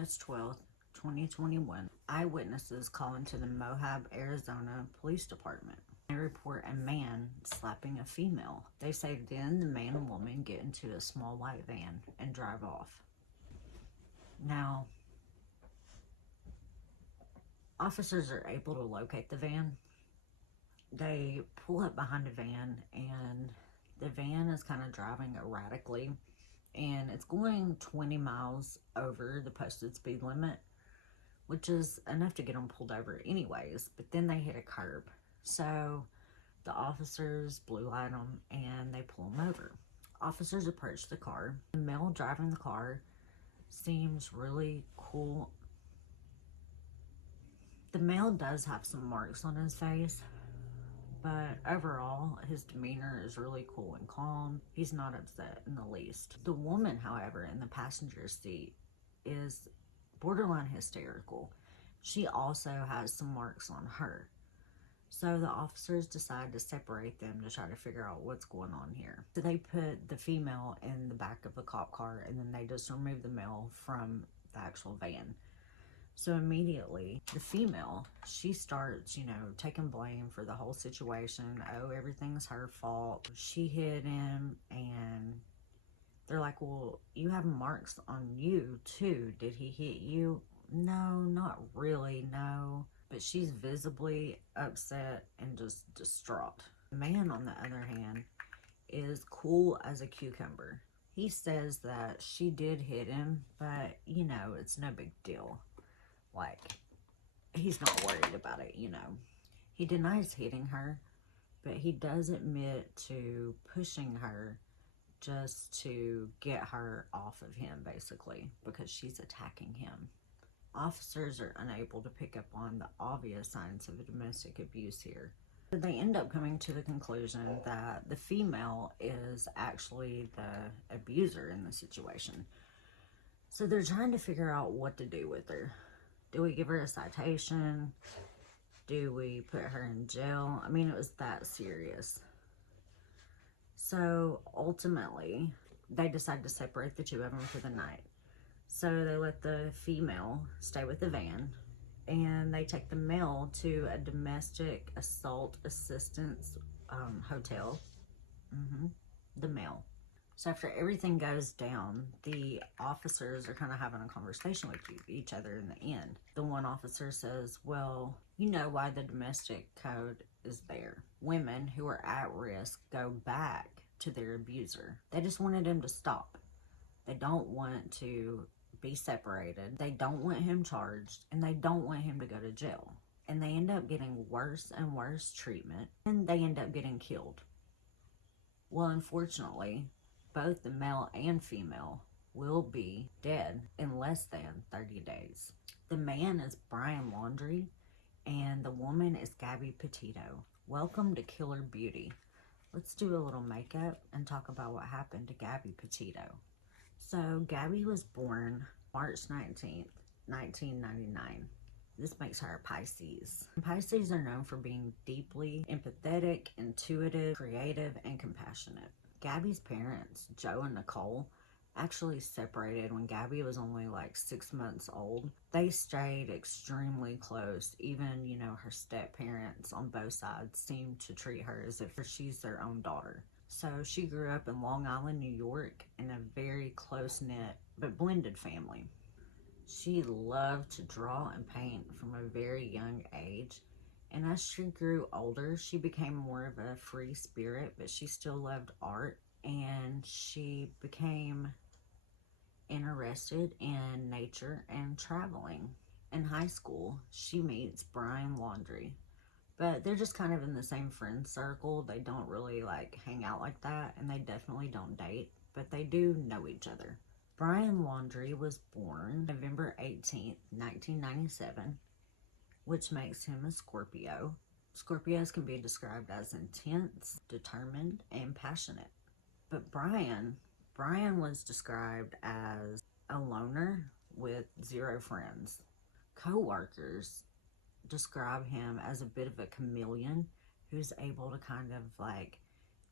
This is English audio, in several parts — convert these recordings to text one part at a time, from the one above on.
August 12th, 2021, eyewitnesses call into the Moab, Arizona Police Department. They report a man slapping a female. They say then the man and woman get into a small white van and drive off. Now, officers are able to locate the van. They pull up behind the van, and the van is kind of driving erratically, and it's going 20 miles over the posted speed limit, which is enough to get them pulled over anyways. But then they hit a curb, so the officers blue light them and they pull them over. Officers approach the car. The male driving the car seems really cool. The male does have some marks on his face, but overall, his demeanor is really cool and calm. He's not upset in the least. The woman, however, in the passenger seat is borderline hysterical. She also has some marks on her. So the officers decide to separate them to try to figure out what's going on here. So they put the female in the back of the cop car, and then they just remove the male from the actual van. So immediately, the female, she starts, taking blame for the whole situation. Oh, everything's her fault. She hit him, and they're like, well, you have marks on you too. Did he hit you? No, not really, no. But she's visibly upset and just distraught. The man, on the other hand, is cool as a cucumber. He says that she did hit him, but, it's no big deal. Like, he's not worried about it, He denies hitting her, but he does admit to pushing her just to get her off of him, basically, because she's attacking him. Officers are unable to pick up on the obvious signs of domestic abuse here. They end up coming to the conclusion that the female is actually the abuser in the situation. So they're trying to figure out what to do with her. Do we give her a citation? Do we put her in jail? I mean, it was that serious. So ultimately, they decide to separate the two of them for the night. So they let the female stay with the van, and they take the male to a domestic assault assistance hotel. The male. So after everything goes down, the officers are kind of having a conversation with each other in the end. The one officer says, well, you know why the domestic code is there. Women who are at risk go back to their abuser. They just wanted him to stop. They don't want to be separated. They don't want him charged, and they don't want him to go to jail. And they end up getting worse and worse treatment, and they end up getting killed. Well, unfortunately, both the male and female will be dead in less than 30 days. The man is Brian Laundrie, and the woman is Gabby Petito. Welcome to Killer Beauty. Let's do a little makeup and talk about what happened to Gabby Petito. So Gabby was born March 19th, 1999. This makes her a Pisces. Pisces are known for being deeply empathetic, intuitive, creative, and compassionate. Gabby's parents, Joe and Nicole, actually separated when Gabby was only like 6 months old. They stayed extremely close. Even, her step parents on both sides seemed to treat her as if she's their own daughter. So she grew up in Long Island, New York, in a very close-knit but blended family. She loved to draw and paint from a very young age. And as she grew older, she became more of a free spirit, but she still loved art. And she became interested in nature and traveling. In high school, she meets Brian Laundrie. But they're just kind of in the same friend circle. They don't really hang out like that, and they definitely don't date, but they do know each other. Brian Laundrie was born November 18th, 1997, which makes him a Scorpio. Scorpios can be described as intense, determined, and passionate. But Brian was described as a loner with 0 friends. Co-workers describe him as a bit of a chameleon who's able to kind of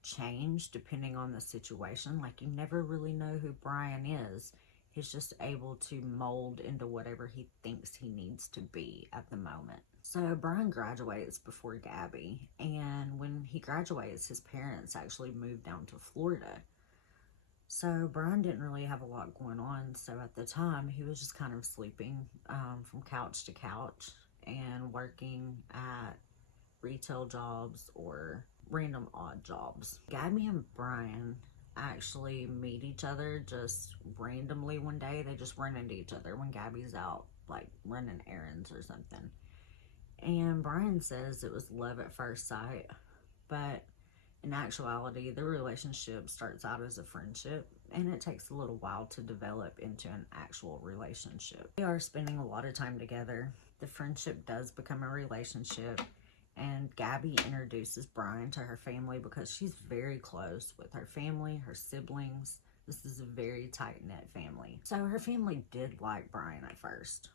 change depending on the situation. You never really know who Brian is. He's just able to mold into whatever he thinks he needs to be at the moment. So Brian graduates before Gabby, and when he graduates, his parents actually moved down to Florida. So Brian didn't really have a lot going on, so at the time he was just kind of sleeping from couch to couch and working at retail jobs or random odd jobs. Gabby and Brian actually meet each other just randomly one day. They just run into each other when Gabby's out like running errands or something. And Brian says it was love at first sight, but in actuality, the relationship starts out as a friendship, and it takes a little while to develop into an actual relationship. They are spending a lot of time together. The friendship does become a relationship, and Gabby introduces Brian to her family because she's very close with her family, her siblings. This is a very tight-knit family. So her family did like Brian at first.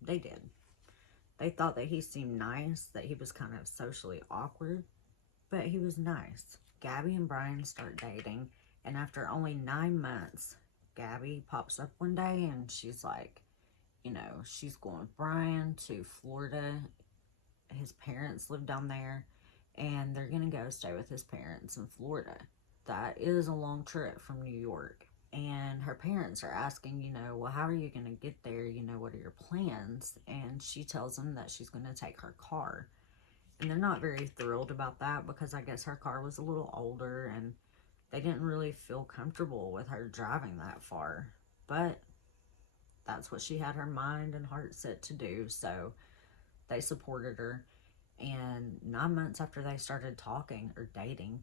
They did. They thought that he seemed nice, that he was kind of socially awkward, but he was nice. Gabby and Brian start dating, and after only 9 months, Gabby pops up one day and she's like, you know, she's going with Brian to Florida. His parents live down there, and they're gonna go stay with his parents in Florida. That is a long trip from New York. And her parents are asking, you know, well, how are you going to get there? You know, what are your plans? And she tells them that she's going to take her car. And they're not very thrilled about that because I guess her car was a little older and they didn't really feel comfortable with her driving that far. But that's what she had her mind and heart set to do. So they supported her. And 9 months after they started talking or dating,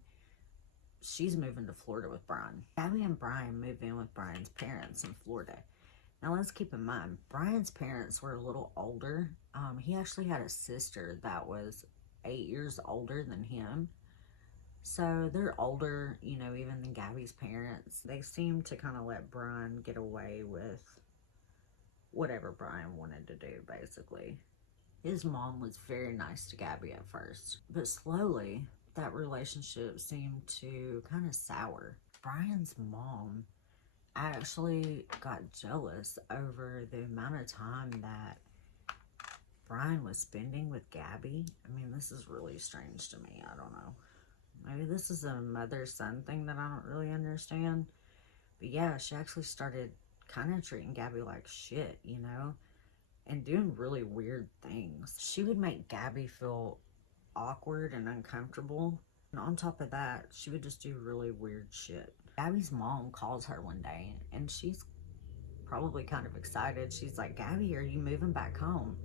she's moving to Florida with Brian. Gabby and Brian move in with Brian's parents in Florida. Now let's keep in mind, Brian's parents were a little older. He actually had a sister that was 8 years older than him. So they're older, you know, even than Gabby's parents. They seem to kind of let Brian get away with whatever Brian wanted to do, basically. His mom was very nice to Gabby at first, but slowly that relationship seemed to kind of sour. Brian's mom actually got jealous over the amount of time that Brian was spending with Gabby. I mean, this is really strange to me. I don't know. Maybe this is a mother-son thing that I don't really understand. But yeah, she actually started kind of treating Gabby like shit, you know, and doing really weird things. She would make Gabby feel awkward and uncomfortable, and on top of that, she would just do really weird shit. Gabby's mom calls her one day, and she's probably kind of excited. She's like, Gabby, are you moving back home?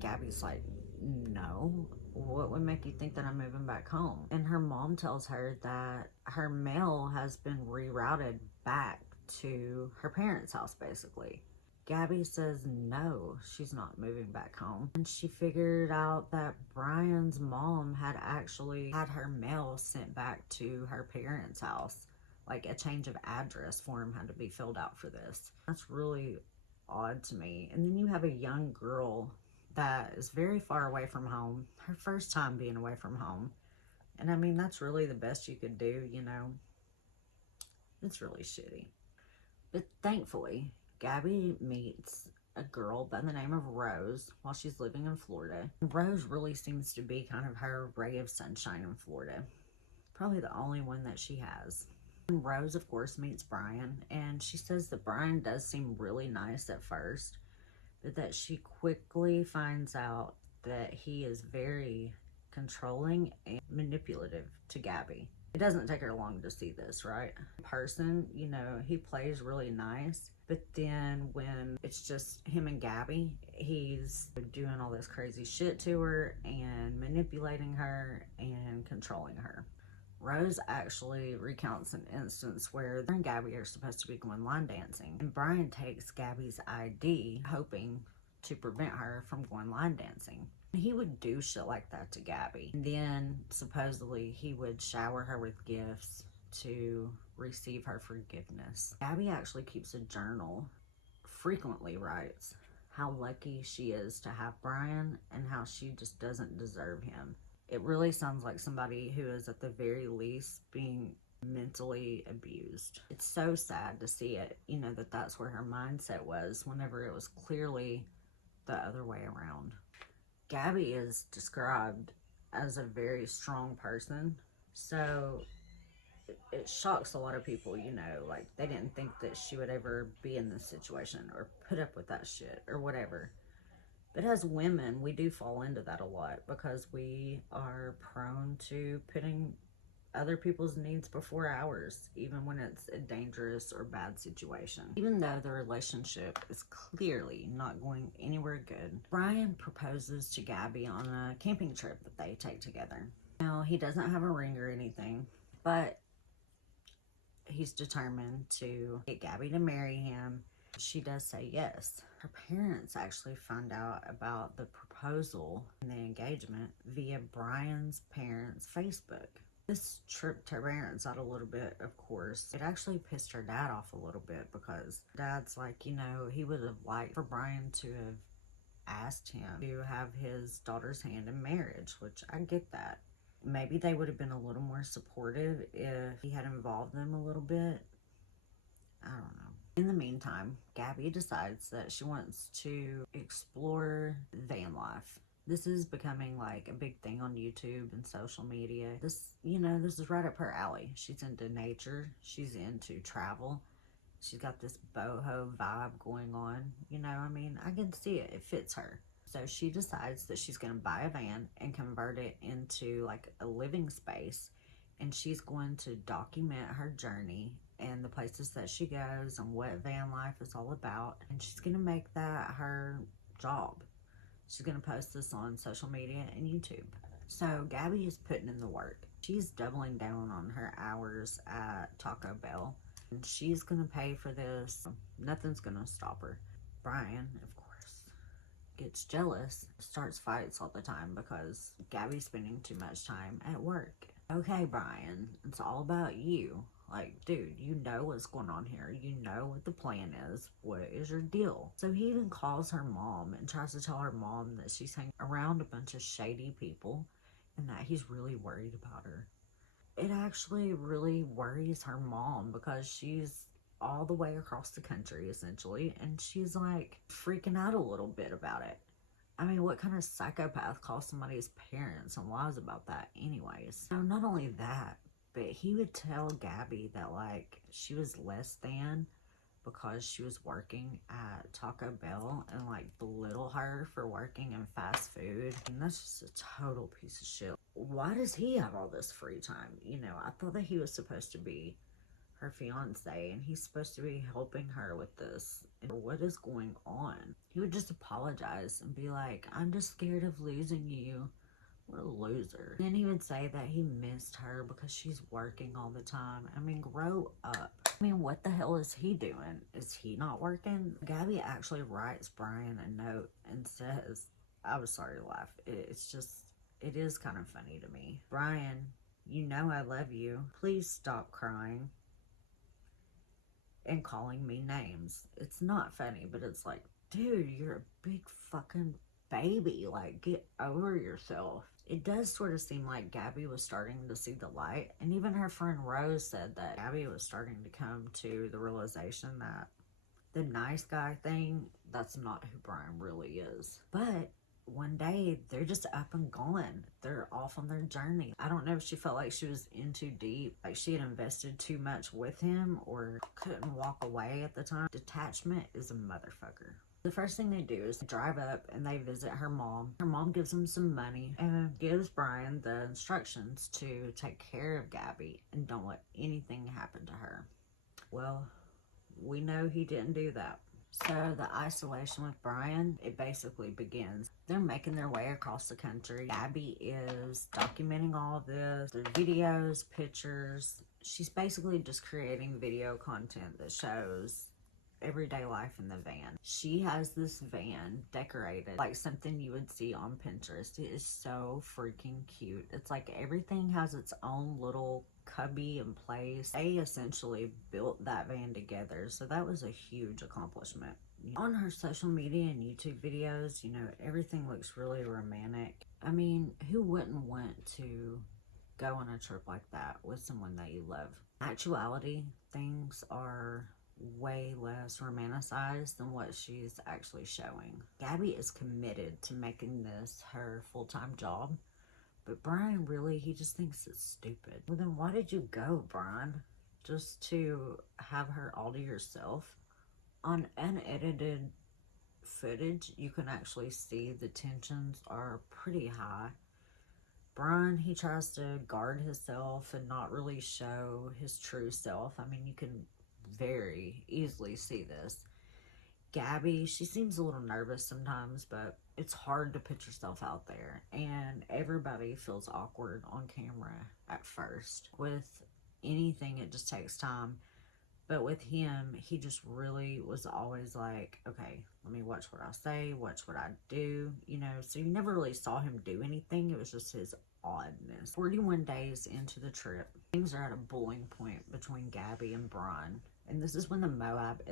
Gabby's like, no. What would make you think that I'm moving back home? And her mom tells her that her mail has been rerouted back to her parents' house, basically. Gabby says no, she's not moving back home. And she figured out that Brian's mom had actually had her mail sent back to her parents' house. Like a change of address form had to be filled out for this. That's really odd to me. And then you have a young girl that is very far away from home. Her first time being away from home. And I mean, that's really the best you could do, you know. It's really shitty. But thankfully, Gabby meets a girl by the name of Rose while she's living in Florida. Rose really seems to be kind of her ray of sunshine in Florida. Probably the only one that she has. And Rose, of course, meets Brian, and she says that Brian does seem really nice at first, but that she quickly finds out that he is very controlling and manipulative to Gabby. It doesn't take her long to see this, right? In person, you know, he plays really nice, but then when it's just him and Gabby, he's doing all this crazy shit to her and manipulating her and controlling her. Rose actually recounts an instance where her and Gabby are supposed to be going line dancing, and Brian takes Gabby's ID, hoping to prevent her from going line dancing. He would do shit like that to Gabby. And then, supposedly, he would shower her with gifts to receive her forgiveness. Gabby actually keeps a journal, frequently writes how lucky she is to have Brian and how she just doesn't deserve him. It really sounds like somebody who is at the very least being mentally abused. It's so sad to see it, you know, that that's where her mindset was whenever it was clearly the other way around. Gabby is described as a very strong person, so it shocks a lot of people, you know, like they didn't think that she would ever be in this situation or put up with that shit or whatever. But as women, we do fall into that a lot because we are prone to putting other people's needs before ours, even when it's a dangerous or bad situation. Even though the relationship is clearly not going anywhere good, Brian proposes to Gabby on a camping trip that they take together. Now, he doesn't have a ring or anything, but he's determined to get Gabby to marry him. She does say yes. Her parents actually find out about the proposal and the engagement via Brian's parents' Facebook. This tripped her parents out a little bit, of course. It actually pissed her dad off a little bit because dad's like, you know, he would have liked for Brian to have asked him to have his daughter's hand in marriage, which I get that. Maybe they would have been a little more supportive if he had involved them a little bit. I don't know. In the meantime, Gabby decides that she wants to explore van life. This is becoming like a big thing on YouTube and social media. This, you know, this is right up her alley. She's into nature. She's into travel. She's got this boho vibe going on. You know, I mean, I can see it. It fits her. So she decides that she's going to buy a van and convert it into like a living space. And she's going to document her journey and the places that she goes and what van life is all about. And she's going to make that her job. She's going to post this on social media and YouTube. So Gabby is putting in the work. She's doubling down on her hours at Taco Bell. And she's going to pay for this. Nothing's going to stop her. Brian, of course, gets jealous, starts fights all the time because Gabby's spending too much time at work. Okay, Brian, it's all about you. Like, dude, you know what's going on here. You know what the plan is. What is your deal? So he even calls her mom and tries to tell her mom that she's hanging around a bunch of shady people and that he's really worried about her. It actually really worries her mom because she's all the way across the country, essentially, and she's, like, freaking out a little bit about it. I mean, what kind of psychopath calls somebody's parents and lies about that anyways? So not only that, but he would tell Gabby that, like, she was less than because she was working at Taco Bell and, like, belittle her for working in fast food. And that's just a total piece of shit. Why does he have all this free time? You know, I thought that he was supposed to be her fiance and he's supposed to be helping her with this. And what is going on? He would just apologize and be like, I'm just scared of losing you. What a loser. And then he would say that he missed her because she's working all the time. I mean, grow up. I mean, what the hell is he doing? Is he not working? Gabby actually writes Brian a note and says, I was sorry to laugh. It is kind of funny to me. Brian, you know I love you. Please stop crying and calling me names. It's not funny, but it's like, dude, you're a big fucking baby. Like, get over yourself. It does sort of seem like Gabby was starting to see the light. And even her friend Rose said that Gabby was starting to come to the realization that the nice guy thing, that's not who Brian really is. But one day, they're just up and gone. They're off on their journey. I don't know if she felt like she was in too deep, like she had invested too much with him or couldn't walk away at the time. Detachment is a motherfucker. The first thing they do is drive up and they visit her mom. Her mom gives them some money and gives Brian the instructions to take care of Gabby and don't let anything happen to her. Well, we know he didn't do that. So the isolation with Brian, it basically begins. They're making their way across the country. Gabby is documenting all of this. There's videos, pictures. She's basically just creating video content that shows everyday life in the van. She has this van decorated like something you would see on Pinterest. It is so freaking cute. It's like everything has its own little cubby and place. They essentially built that van together, so that was a huge accomplishment. On her social media and YouTube videos, you know, everything looks really romantic. I mean, who wouldn't want to go on a trip like that with someone that you love. In actuality, things are way less romanticized than what she's actually showing. Gabby is committed to making this her full-time job, but Brian really, he just thinks it's stupid. Well, then why did you go, Brian? Just to have her all to yourself? On unedited footage, you can actually see the tensions are pretty high. Brian, he tries to guard himself and not really show his true self. I mean, you can very easily see this. Gabby, she seems a little nervous sometimes, but it's hard to put yourself out there, and everybody feels awkward on camera at first. With anything, it just takes time. But with him, he just really was always like, okay, let me watch what I say, watch what I do, you know. So you never really saw him do anything. It was just his oddness. 41 days into the trip, things are at a boiling point between Gabby and Brian. And this is when the Moab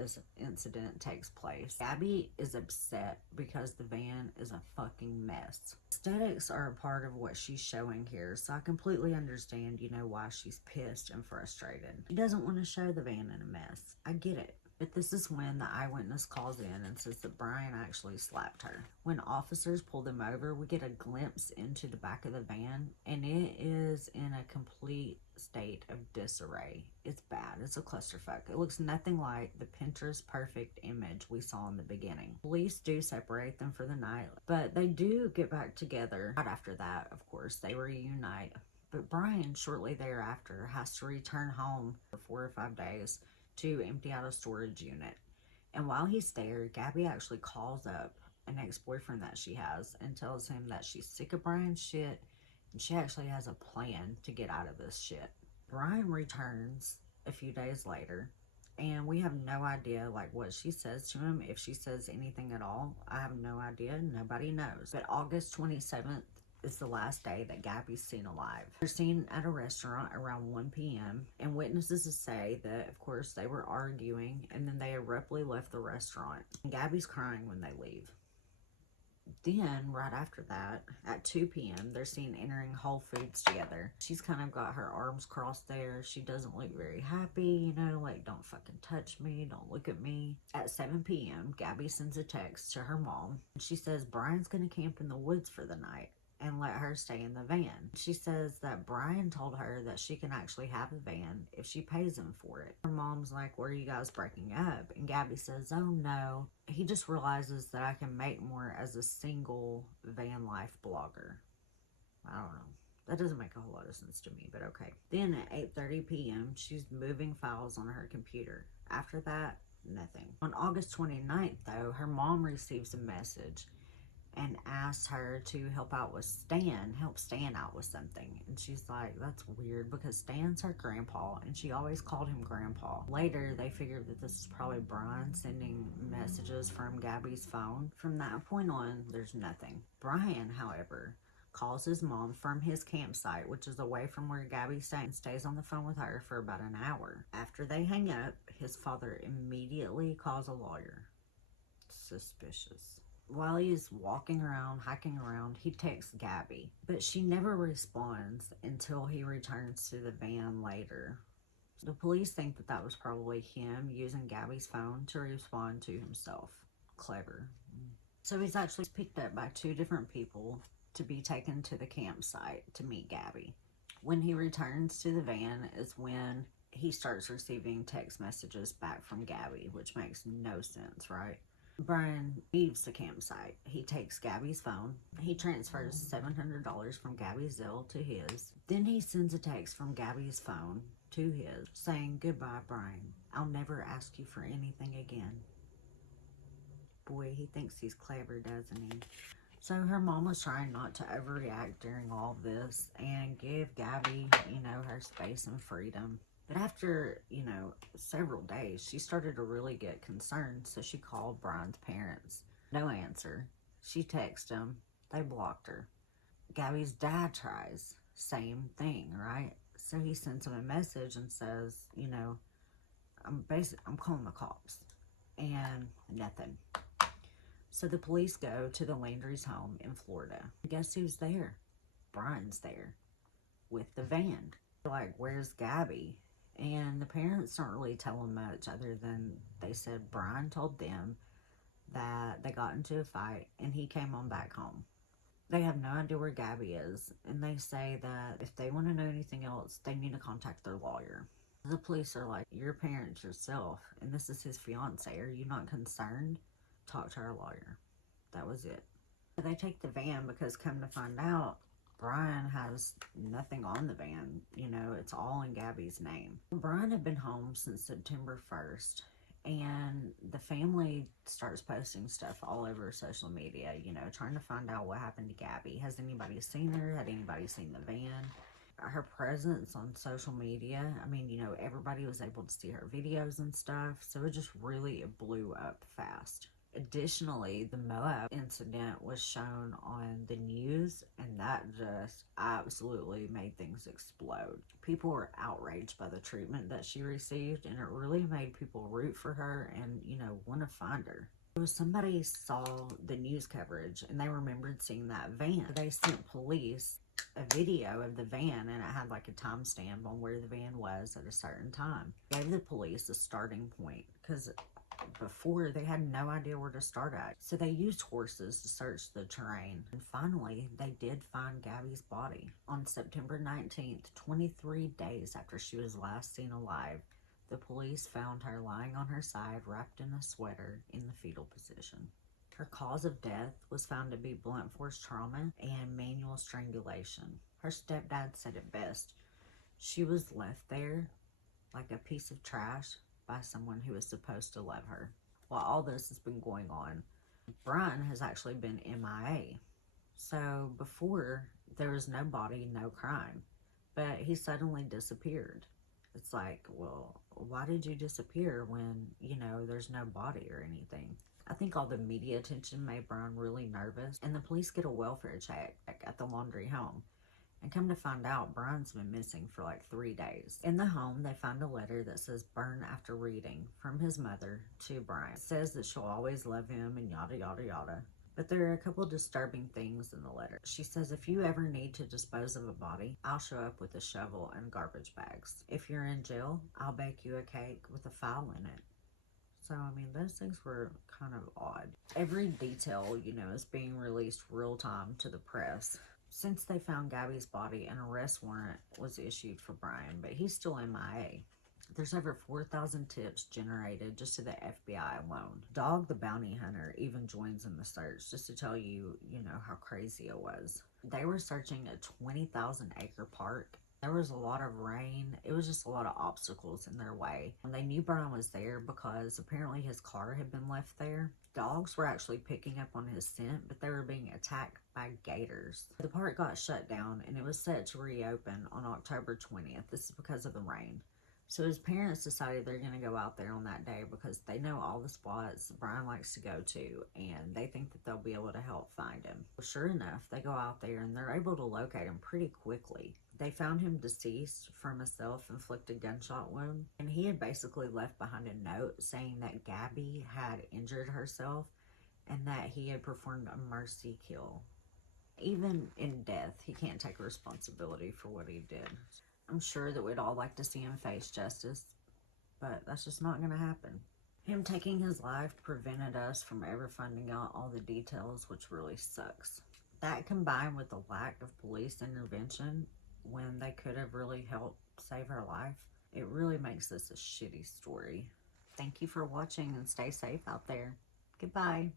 incident takes place. Gabby is upset because the van is a fucking mess. Aesthetics are a part of what she's showing here, so I completely understand, you know, why she's pissed and frustrated. She doesn't want to show the van in a mess. I get it. But this is when the eyewitness calls in and says that Brian actually slapped her. When officers pull them over, we get a glimpse into the back of the van, and it is in a complete state of disarray. It's bad. It's a clusterfuck. It looks nothing like the Pinterest perfect image we saw in the beginning. Police do separate them for the night, but they do get back together. Right after that, of course, they reunite. But Brian, shortly thereafter, has to return home for 4 or 5 days to empty out a storage unit. And while he's there, Gabby actually calls up an ex-boyfriend that she has and tells him that she's sick of Brian's shit and she actually has a plan to get out of this shit. Brian returns a few days later, and we have no idea like what she says to him, if she says anything at all. I have no idea. Nobody knows. But August 27th is the last day that Gabby's seen alive. They're seen at a restaurant around 1 p.m. and witnesses say that, of course, they were arguing and then they abruptly left the restaurant. And Gabby's crying when they leave. Then, right after that, at 2 p.m., they're seen entering Whole Foods together. She's kind of got her arms crossed there. She doesn't look very happy, you know, like, don't fucking touch me, don't look at me. At 7 p.m., Gabby sends a text to her mom. She says Brian's going to camp in the woods for the night and let her stay in the van. She says that Brian told her that she can actually have a van if she pays him for it. Her mom's like, "Where are you guys breaking up?" And Gabby says, "Oh no, he just realizes that I can make more as a single van life blogger." I don't know. That doesn't make a whole lot of sense to me, but okay. Then at 8:30 p.m., she's moving files on her computer. After that, nothing. On August 29th, though, her mom receives a message and asks her to help Stan out with something. And she's like, that's weird because Stan's her grandpa and she always called him grandpa. Later, they figured that this is probably Brian sending messages from Gabby's phone. From that point on, there's nothing. Brian, however, calls his mom from his campsite, which is away from where Gabby's staying, and stays on the phone with her for about an hour. After they hang up, his father immediately calls a lawyer. Suspicious. While he's walking around, hiking around, he texts Gabby, but she never responds until he returns to the van later. The police think that that was probably him using Gabby's phone to respond to himself. Clever. So he's actually picked up by 2 different people to be taken to the campsite to meet Gabby. When he returns to the van is when he starts receiving text messages back from Gabby, which makes no sense, right? Brian leaves the campsite. He takes Gabby's phone. He transfers $700 from Gabby's Zelle to his. Then he sends a text from Gabby's phone to his saying, "Goodbye, Brian. I'll never ask you for anything again." Boy, he thinks he's clever, doesn't he? So her mom was trying not to overreact during all this and give Gabby, you know, her space and freedom. But after, you know, several days, she started to really get concerned, so she called Brian's parents. No answer. She texted them. They blocked her. Gabby's dad tries. Same thing, right? So he sends him a message and says, you know, I'm calling the cops. And nothing. So the police go to the Laundrie's home in Florida. Guess who's there? Brian's there. with the van. They're like, where's Gabby? And the parents don't really tell them much other than they said Brian told them that they got into a fight and he came on back home. They have no idea where Gabby is, and they say that if they want to know anything else, they need to contact their lawyer. The police are like, you're a parent yourself, and this is his fiance. Are you not concerned? Talk to our lawyer. That was it. They take the van because, come to find out, Brian has nothing on the van. You know, it's all in Gabby's name. Brian had been home since September 1st, and the family starts posting stuff all over social media, you know, trying to find out what happened to Gabby. Has anybody seen her? Had anybody seen the van? Her presence on social media, I mean, you know, everybody was able to see her videos and stuff, so it blew up fast. Additionally, the Moab incident was shown on the news, and that just absolutely made things explode. People were outraged by the treatment that she received, and it really made people root for her and, you know, want to find her. It was somebody saw the news coverage, and they remembered seeing that van. They sent police a video of the van, and it had like a timestamp on where the van was at a certain time. Gave the police a starting point, because before they had no idea where to start at. So they used horses to search the terrain, and finally they did find Gabby's body. On September 19th, 23 days after she was last seen alive, the police found her lying on her side, wrapped in a sweater, in the fetal position. Her cause of death was found to be blunt force trauma and manual strangulation. Her stepdad said it best. She was left there like a piece of trash by someone who was supposed to love her. While all this has been going on, Brian has actually been MIA. So before, there was no body, no crime, but he suddenly disappeared. It's like, well, why did you disappear when, you know, there's no body or anything? I think all the media attention made Brian really nervous, and the police get a welfare check at the Laundrie home. And come to find out, Brian's been missing for like 3 days. In the home, they find a letter that says burn after reading from his mother to Brian. It says that she'll always love him and yada yada yada. But there are a couple disturbing things in the letter. She says, if you ever need to dispose of a body, I'll show up with a shovel and garbage bags. If you're in jail, I'll bake you a cake with a file in it. So, I mean, those things were kind of odd. Every detail, you know, is being released real time to the press. Since they found Gabby's body, an arrest warrant was issued for Brian, but he's still MIA. There's over 4,000 tips generated just to the FBI alone. Dog the bounty hunter even joins in the search, just to tell you, you know, how crazy it was. They were searching a 20,000 acre park. There was a lot of rain. It was just a lot of obstacles in their way. And they knew Brian was there because apparently his car had been left there. Dogs were actually picking up on his scent, but they were being attacked by gators. The park got shut down, and it was set to reopen on October 20th. This is because of the rain. So his parents decided they're going to go out there on that day because they know all the spots Brian likes to go to, and they think that they'll be able to help find him. Sure enough, they go out there and they're able to locate him pretty quickly. They found him deceased from a self-inflicted gunshot wound, and he had basically left behind a note saying that Gabby had injured herself and that he had performed a mercy kill. Even in death, he can't take responsibility for what he did. I'm sure that we'd all like to see him face justice, but that's just not going to happen. Him taking his life prevented us from ever finding out all the details, which really sucks. That combined with the lack of police intervention when they could have really helped save her life, it really makes this a shitty story. Thank you for watching and stay safe out there. Goodbye.